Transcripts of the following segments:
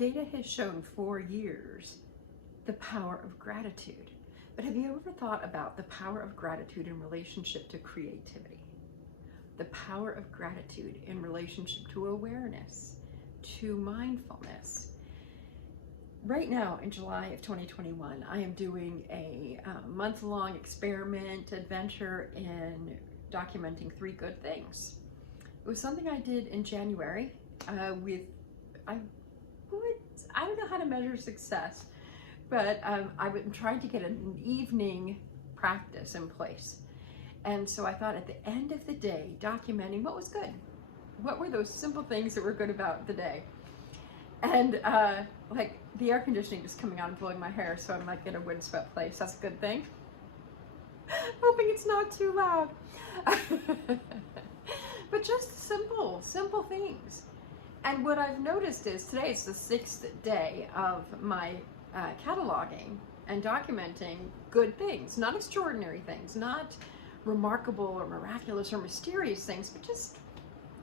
Data has shown for years the power of gratitude. But have you ever thought about the power of gratitude in relationship to creativity? The power of gratitude in relationship to awareness, to mindfulness. Right now, in July of 2021, I am doing a month-long experiment adventure in documenting 3 good things. It was something I did in January I don't know how to measure success, but I've been trying to get an evening practice in place. And so I thought at the end of the day, documenting what was good. What were those simple things that were good about the day? And like the air conditioning just coming on and blowing my hair, so I'm like in a windswept place. That's a good thing. Hoping it's not too loud. But just simple things. And what I've noticed is today is the 6th day of my cataloging and documenting good things, not extraordinary things, not remarkable or miraculous or mysterious things, but just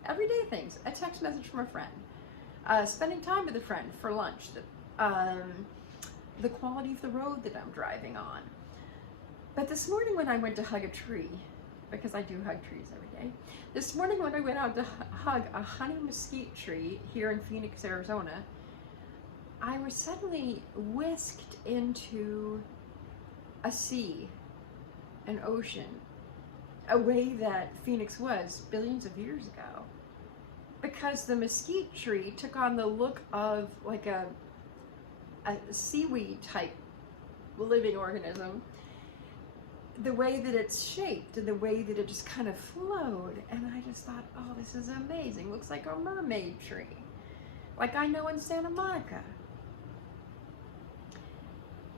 everyday things. A text message from a friend, spending time with a friend for lunch, the quality of the road that I'm driving on. But this morning when I went to hug a tree, because I do hug trees every day, this morning when I went out to hug a honey mesquite tree here in Phoenix, Arizona, I was suddenly whisked into a sea, an ocean, a way that Phoenix was billions of years ago. Because the mesquite tree took on the look of like a seaweed type living organism, the way that it's shaped and the way that it just kind of flowed. And I just thought, oh, this is amazing. Looks like a mermaid tree, like I know in Santa Monica.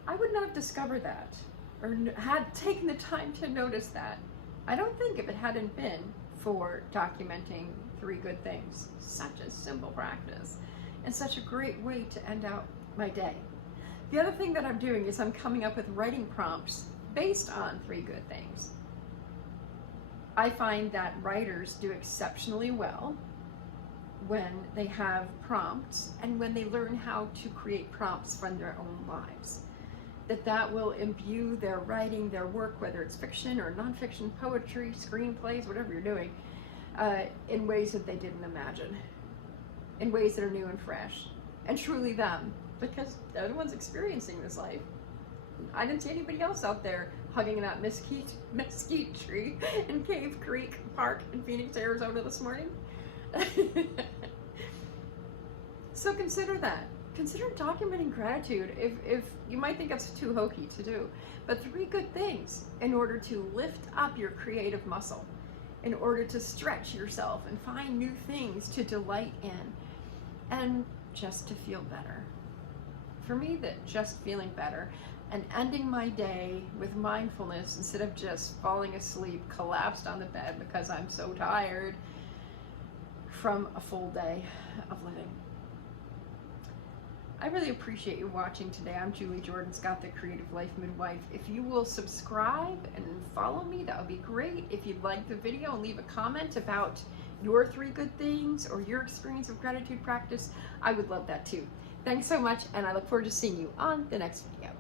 I would not have discovered that or had taken the time to notice that, I don't think, if it hadn't been for documenting 3 good things. Such a simple practice and such a great way to end out my day. The other thing that I'm doing is I'm coming up with writing prompts based on 3 good things. I find that writers do exceptionally well when they have prompts and when they learn how to create prompts from their own lives. That will imbue their writing, their work, whether it's fiction or nonfiction, poetry, screenplays, whatever you're doing, in ways that they didn't imagine, in ways that are new and fresh, and truly them, because they're the ones experiencing this life. I didn't see anybody else out there hugging that mesquite tree in Cave Creek Park in Phoenix, Arizona this morning. So consider that. Consider documenting gratitude. If you might think that's too hokey to do, but 3 good things in order to lift up your creative muscle, in order to stretch yourself and find new things to delight in, and just to feel better. For me, that just feeling better and ending my day with mindfulness instead of just falling asleep, collapsed on the bed because I'm so tired from a full day of living. I really appreciate you watching today. I'm Julie Jordan Scott, the Creative Life Midwife. If you will subscribe and follow me, that would be great. If you'd like the video and leave a comment about your 3 good things or your experience of gratitude practice, I would love that too. Thanks so much, and I look forward to seeing you on the next video.